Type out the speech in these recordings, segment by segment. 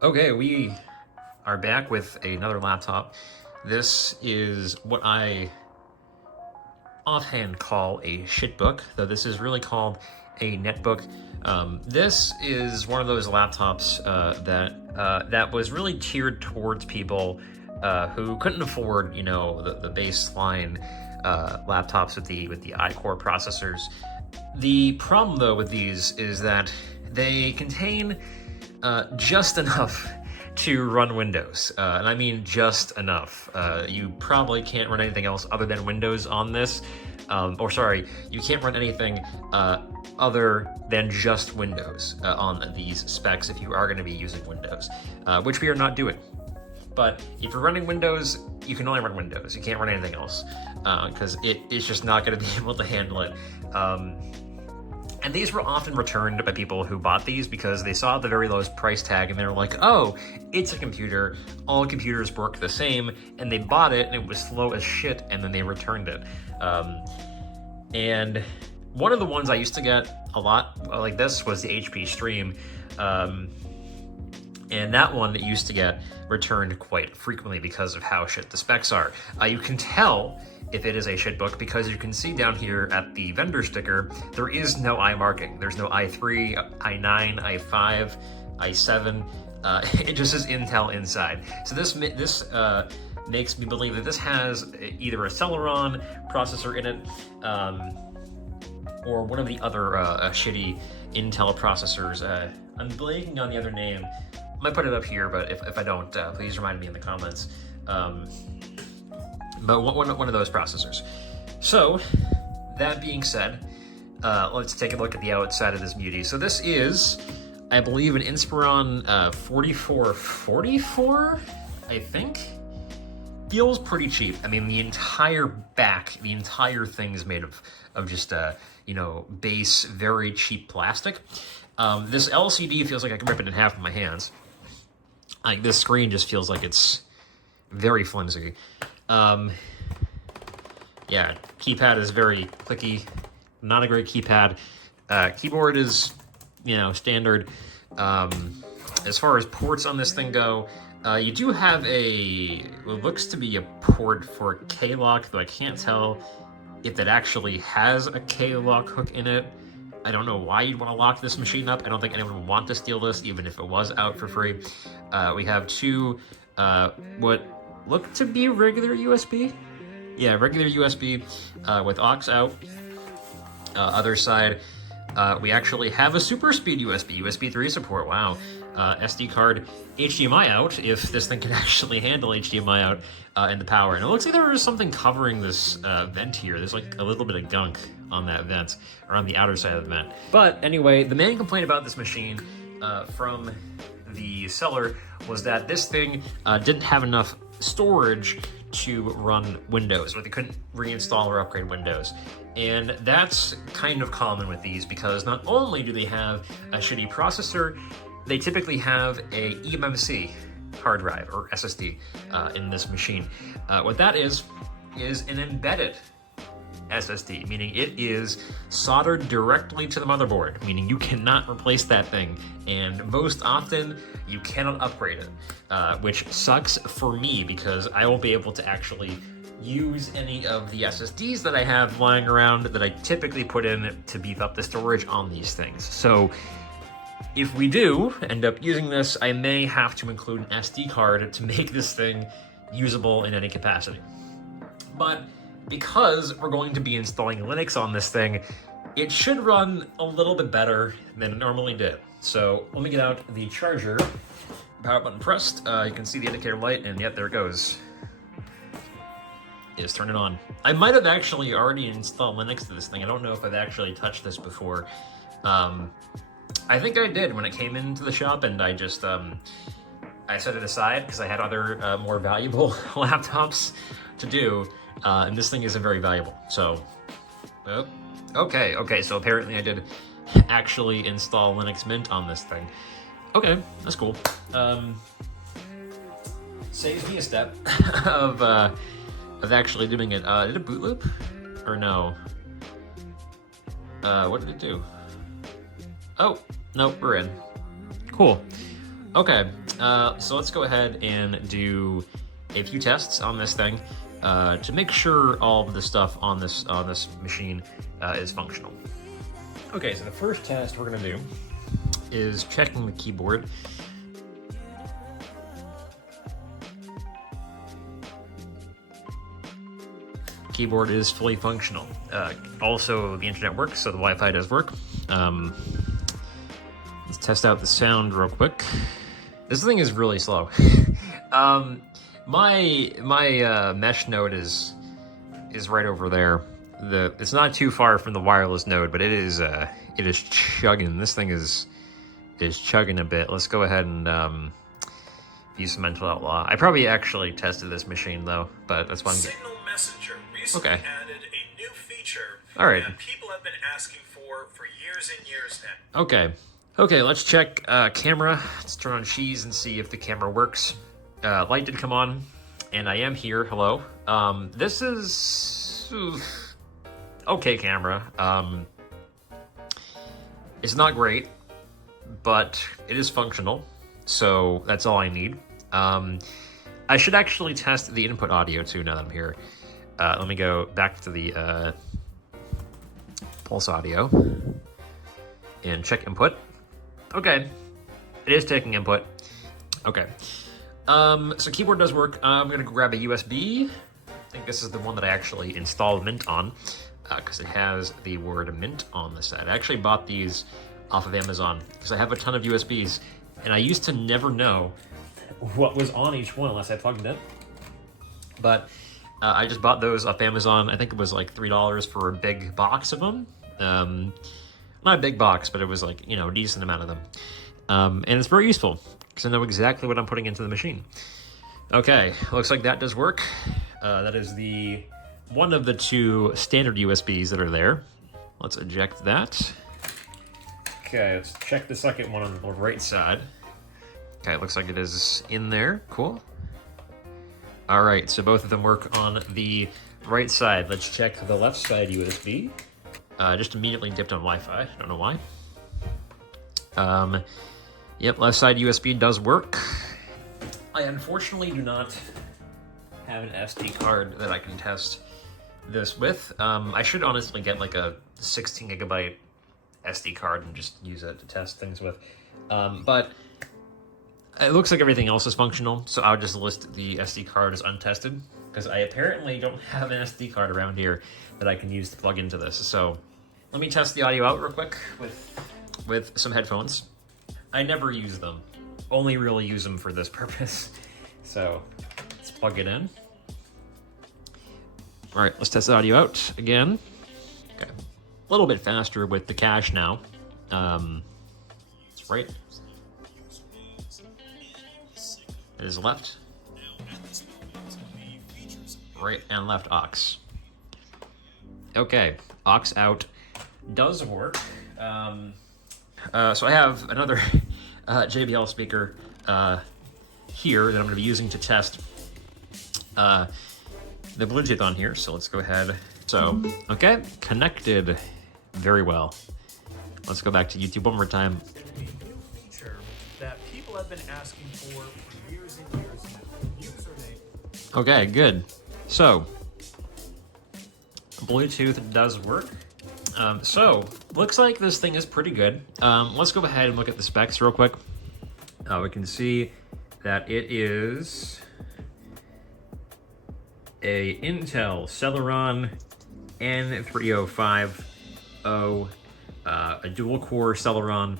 Okay, we are back with another laptop. This is what I offhand call a shitbook, though this is really called a netbook. This is one of those laptops that was really tiered towards people who couldn't afford, you know, the baseline laptops with the i-Core processors. The problem, though, with these is that they contain just enough to run Windows, and I mean just enough. You probably can't run anything else other than Windows on this, or sorry, you can't run anything other than just Windows on these specs if you are going to be using Windows, which we are not doing. But if you're running Windows, you can only run Windows. You can't run anything else because it's just not going to be able to handle it. And these were often returned by people who bought these because they saw the very lowest price tag and they were like, oh, it's a computer, all computers work the same, and they bought it and it was slow as shit, and then they returned it. And one of the ones I used to get a lot like this was the HP Stream, and that one used to get returned quite frequently because of how shit the specs are. You can tell if it is a shitbook because you can see down here at the vendor sticker, there is no I marking. There's no i3, i9, i5, i7. It just says Intel inside. So this makes me believe that this has either a Celeron processor in it, or one of the other shitty Intel processors. I'm blanking on the other name. I might put it up here, but if I don't, please remind me in the comments. But one of those processors. So, that being said, let's take a look at the outside of this beauty. So this is, I believe, an Inspiron 4444, I think? Feels pretty cheap. I mean, the entire back, the entire thing is made of just, you know, base, very cheap plastic. This LCD feels like I can rip it in half with my hands. Like, this screen just feels like it's very flimsy. Yeah, keypad is very clicky, not a great keypad. Keyboard is, you know, standard. As far as ports on this thing go, you do have what looks to be a port for K-Lock, though I can't tell if that actually has a K-Lock hook in it. I don't know why you'd want to lock this machine up. I don't think anyone would want to steal this, even if it was out for free. We have two, what look to be regular USB. Yeah, regular USB with aux out. Other side, we actually have a super speed USB, USB 3 support, wow. SD card, HDMI out, if this thing can actually handle HDMI out and the power. And it looks like there was something covering this vent here. There's like a little bit of gunk on that vent, or on the outer side of the vent. But anyway, the main complaint about this machine from the seller was that this thing didn't have enough storage to run Windows, or they couldn't reinstall or upgrade Windows. And that's kind of common with these because not only do they have a shitty processor, they typically have a eMMC hard drive or SSD in this machine. What that is an embedded SSD, meaning it is soldered directly to the motherboard, meaning you cannot replace that thing, and most often you cannot upgrade it, which sucks for me because I won't be able to actually use any of the SSDs that I have lying around that I typically put in to beef up the storage on these things. So if we do end up using this, I may have to include an SD card to make this thing usable in any capacity. But because we're going to be installing Linux on this thing, it should run a little bit better than it normally did. So let me get out the charger. Power button pressed. You can see the indicator light, and yet there it goes. Is turn it on. I might have actually already installed Linux to this thing. I don't know if I've actually touched this before. I think I did when it came into the shop, and I just I set it aside because I had other more valuable laptops to do. And this thing isn't very valuable, so, okay, so apparently I did actually install Linux Mint on this thing. Okay, that's cool. Saves me a step of actually doing it. Did it boot loop? Or no? What did it do? Oh, no, we're in. Cool. Okay, So let's go ahead and do a few tests on this thing to make sure all of the stuff on this machine is functional. Okay, so the first test we're gonna do is checking the keyboard. Keyboard is fully functional. Also, the internet works, so the Wi-Fi does work. Let's test out the sound real quick. This thing is really slow. My mesh node is right over there. It's not too far from the wireless node, but it is chugging. This thing is chugging a bit. Let's go ahead and use some mental outlaw. I probably actually tested this machine though, but that's why I'm Signal Messenger recently added a new feature that people have been asking for years and years now. Okay, let's check camera. Let's turn on Cheese and see if the camera works. Light did come on, and I am here. Hello. This is okay camera. It's not great, but it is functional, so that's all I need. I should actually test the input audio too now that I'm here. Let me go back to the pulse audio and check input. Okay, it is taking input. Okay, so keyboard does work. I'm gonna grab a USB. I think this is the one that I actually installed Mint on because it has the word Mint on the side. I actually bought these off of Amazon because I have a ton of USBs and I used to never know what was on each one unless I plugged it in. But I just bought those off Amazon. I think it was like $3 for a big box of them. Not a big box, but it was like, a decent amount of them. And it's very useful because I know exactly what I'm putting into the machine. Okay, looks like that does work. That is the one of the two standard USBs that are there. Let's eject that. Okay, let's check the second one on the right side. Okay, it looks like it is in there. Cool. All right, so both of them work on the right side. Let's check the left side USB. Just immediately dipped on Wi-Fi. I don't know why. Yep, left side USB does work. I unfortunately do not have an SD card that I can test this with. I should honestly get like a 16 gigabyte SD card and just use it to test things with. But it looks like everything else is functional, so I'll just list the SD card as untested because I apparently don't have an SD card around here that I can use to plug into this. So let me test the audio out real quick with some headphones. I never use them, only really use them for this purpose. So let's plug it in. All right, let's test the audio out again. Okay, a little bit faster with the cache now. It's right. It is left, right, and left aux. Okay, aux out does work. So I have another JBL speaker here that I'm going to be using to test the Bluetooth on here. So let's go ahead. So, okay, connected very well. Let's go back to YouTube one more time. A new feature that people have been asking for years and years now. Username. Okay, good. So, Bluetooth does work. So, looks like this thing is pretty good. Let's go ahead and look at the specs real quick. We can see that it is a Intel Celeron N3050, a dual-core Celeron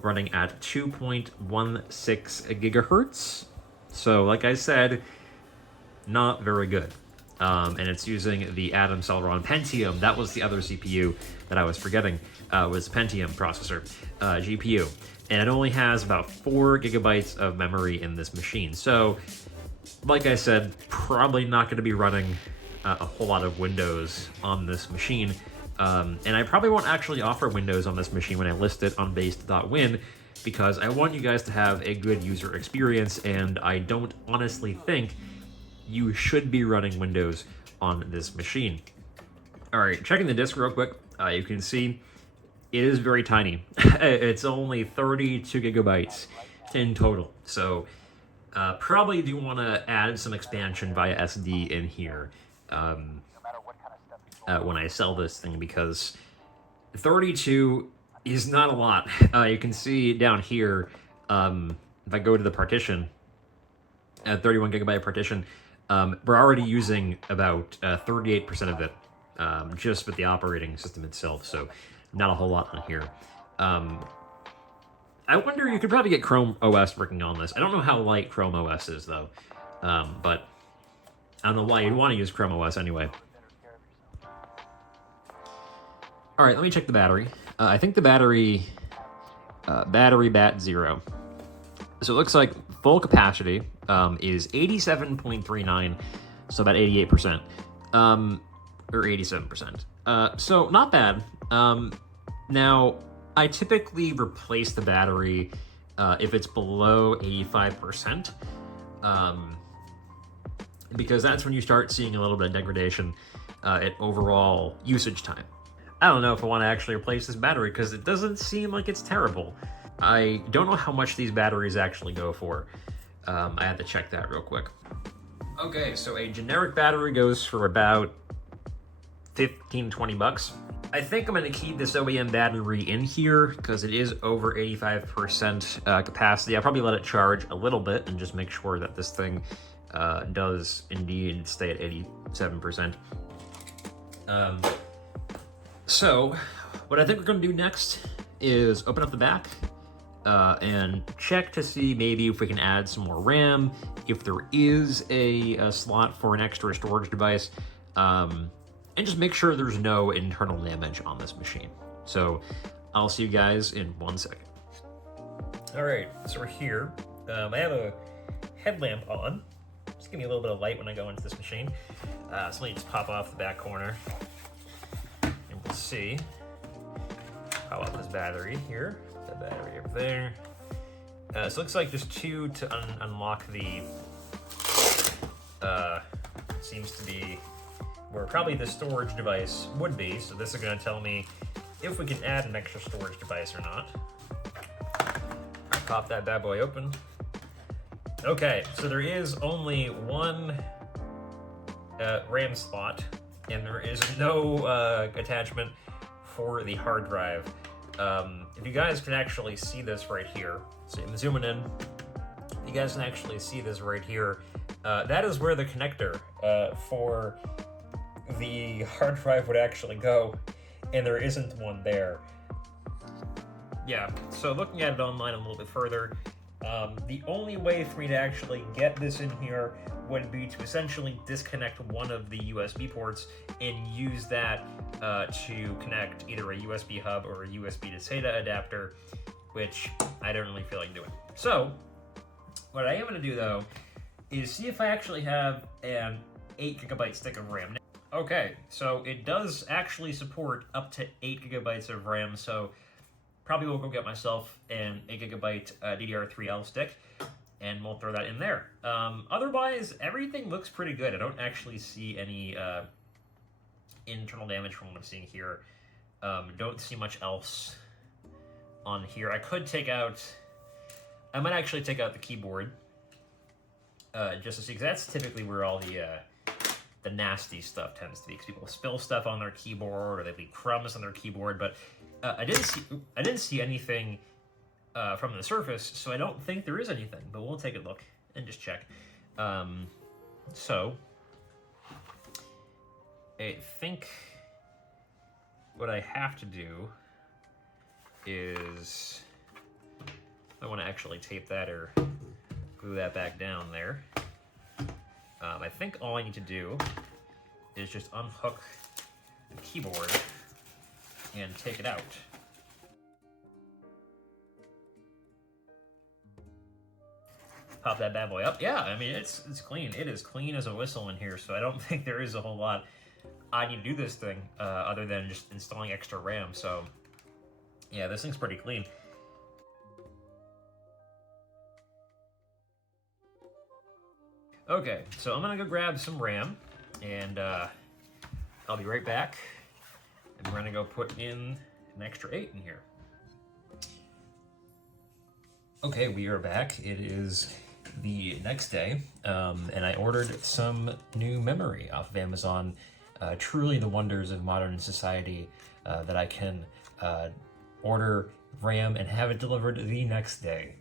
running at 2.16 gigahertz. So, like I said, not very good. And it's using the Atom Celeron Pentium. That was the other CPU that I was forgetting, was Pentium processor, GPU. And it only has about 4 gigabytes of memory in this machine. So, like I said, probably not going to be running a whole lot of Windows on this machine. And I probably won't actually offer Windows on this machine when I list it on based.win, because I want you guys to have a good user experience, and I don't honestly think you should be running Windows on this machine. All right, checking the disk real quick, you can see it is very tiny. It's only 32 gigabytes. in total. So probably do want to add some expansion via SD in here when I sell this thing, because 32 is not a lot. You can see down here, if I go to the partition, 31 gigabyte partition, we're already using about 38% of it just with the operating system itself, so not a whole lot on here. I wonder, you could probably get Chrome OS working on this. I don't know how light Chrome OS is, though, but I don't know why you'd want to use Chrome OS anyway. All right, let me check the battery. I think the battery bat 0. So it looks like full capacity is 87.39, so about 88%, or 87%. So not bad. Now, I typically replace the battery if it's below 85%, because that's when you start seeing a little bit of degradation at overall usage time. I don't know if I want to actually replace this battery because it doesn't seem like it's terrible. I don't know how much these batteries actually go for. I had to check that real quick. Okay, so a generic battery goes for about 15-20 bucks. I think I'm going to keep this OEM battery in here because it is over 85% capacity. I'll probably let it charge a little bit and just make sure that this thing does indeed stay at 87%. So what I think we're going to do next is open up the back and check to see maybe if we can add some more RAM, if there is a slot for an extra storage device, and just make sure there's no internal damage on this machine. So I'll see you guys in 1 second. All right, so we're here. I have a headlamp on. Just give me a little bit of light when I go into this machine. So let me just pop off the back corner. And we'll see. Pop off this battery here. Put that battery over there. So it looks like there's two to unlock the... seems to be where probably the storage device would be. So this is going to tell me if we can add an extra storage device or not. Pop that bad boy open. Okay, so there is only one RAM slot, and there is no attachment for the hard drive. If you guys can actually see this right here, so I'm zooming in, you guys can actually see this right here. That is where the connector for the hard drive would actually go, and there isn't one there. Yeah, so looking at it online a little bit further, the only way for me to actually get this in here would be to essentially disconnect one of the USB ports and use that to connect either a USB hub or a USB to SATA adapter, which I don't really feel like doing. So what I am going to do, though, is see if I actually have an 8 gigabyte stick of RAM. Okay, so it does actually support up to 8 gigabytes of RAM, so probably will go get myself an 8 gigabyte DDR3L stick, and we'll throw that in there. Otherwise, everything looks pretty good. I don't actually see any internal damage from what I'm seeing here. Don't see much else on here. I could take out... I might actually take out the keyboard just to see, because that's typically where all the nasty stuff tends to be, because people spill stuff on their keyboard or they leave crumbs on their keyboard, but I didn't see anything from the surface, so I don't think there is anything, but we'll take a look and just check. So I think what I have to do is, I want to actually tape that or glue that back down there. I think all I need to do is just unhook the keyboard and take it out. Pop that bad boy up. Yeah, I mean, it's clean. It is clean as a whistle in here, so I don't think there is a whole lot I need to do this thing other than just installing extra RAM. So yeah, this thing's pretty clean. Okay, so I'm gonna go grab some RAM, and I'll be right back. And we're gonna go put in an extra 8 in here. Okay, we are back. It is the next day, and I ordered some new memory off of Amazon. Truly the wonders of modern society, that I can order RAM and have it delivered the next day.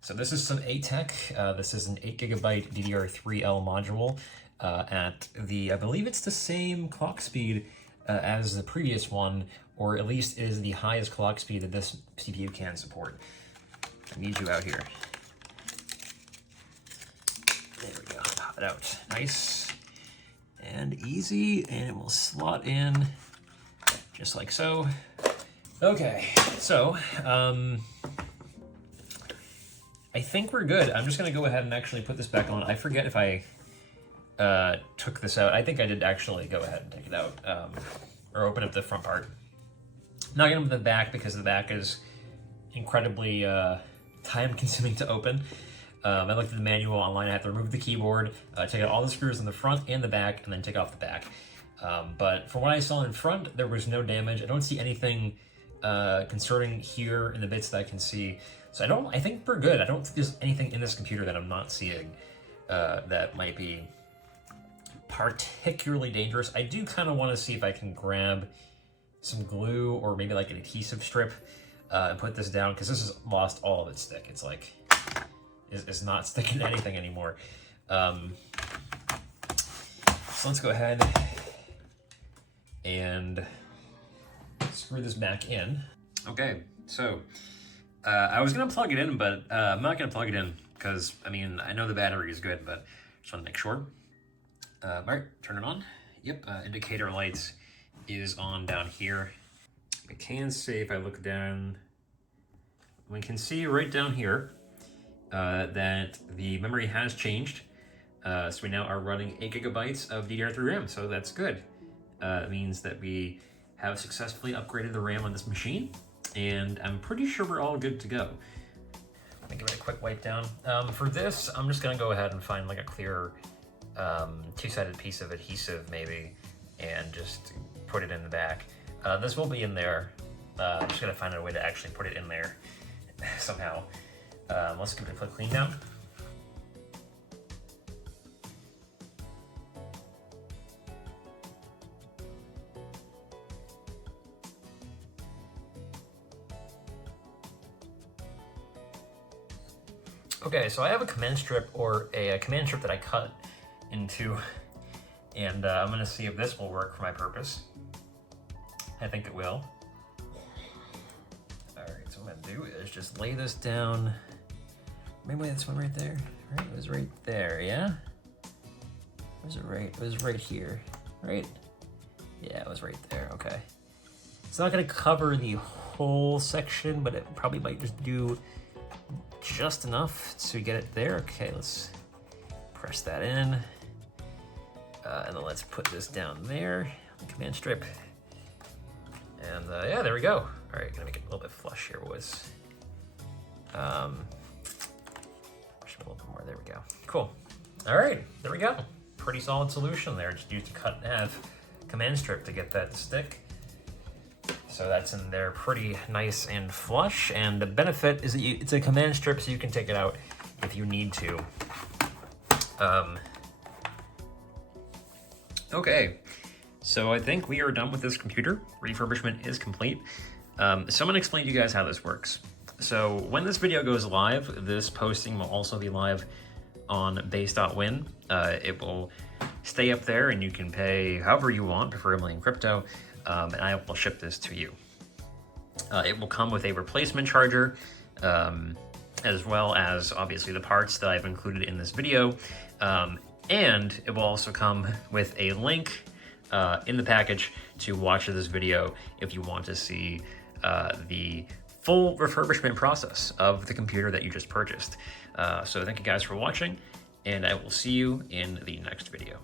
So this is some ATEC. This is an 8GB DDR3L module at the, I believe it's the same clock speed as the previous one, or at least is the highest clock speed that this CPU can support. I need you out here. There we go, pop it out. Nice and easy, and it will slot in just like so. Okay, so I think we're good. I'm just gonna go ahead and actually put this back on. I forget if I took this out. I think I did actually go ahead and take it out, or open up the front part. Not gonna open the back because the back is incredibly time consuming to open. I looked at the manual online. I have to remove the keyboard, take out all the screws in the front and the back, and then take off the back. But from what I saw in front, there was no damage. I don't see anything concerning here in the bits that I can see. So I think we're good. I don't think there's anything in this computer that I'm not seeing that might be particularly dangerous. I do kind of want to see if I can grab some glue or maybe like an adhesive strip and put this down, because this has lost all of its stick. It's like, it's not sticking to anything anymore. So let's go ahead and screw this back in. Okay, so I was gonna plug it in, but I'm not gonna plug it in because, I mean, I know the battery is good, but just wanna make sure. All right, turn it on. Yep, indicator lights is on down here. I can see if I look down, we can see right down here that the memory has changed. So we now are running 8GB of DDR3 RAM, so that's good. It means that we have successfully upgraded the RAM on this machine, and I'm pretty sure we're all good to go. Let me give it a quick wipe down. For this, I'm just gonna go ahead and find like a clear two-sided piece of adhesive maybe, and just put it in the back. This will be in there. I'm just gonna find a way to actually put it in there somehow. Let's give it a quick clean down. Okay, so I have a command strip, or a command strip that I cut into, and I'm gonna see if this will work for my purpose. I think it will. All right, so what I'm gonna do is just lay this down. Maybe this one right there, right? It was right there, yeah? Was it right? It was right here, right? Yeah, it was right there, okay. It's not gonna cover the whole section, but it probably might just do just enough to get it there. Okay, let's press that in. And then let's put this down there, the command strip. And yeah, there we go. All right, gonna make it a little bit flush here, boys. Push it a little bit more, there we go. Cool. All right, there we go. Pretty solid solution there. Just used to cut in half command strip to get that to stick. So that's in there pretty nice and flush, and the benefit is that it's a command strip, so you can take it out if you need to. Okay, so I think we are done with this computer. Refurbishment is complete. So I'm gonna explain to you guys how this works. So when this video goes live, this posting will also be live on based.win. It will stay up there, and you can pay however you want, preferably in crypto. And I will ship this to you. It will come with a replacement charger, as well as obviously the parts that I've included in this video. And it will also come with a link in the package to watch this video if you want to see the full refurbishment process of the computer that you just purchased. So thank you guys for watching, and I will see you in the next video.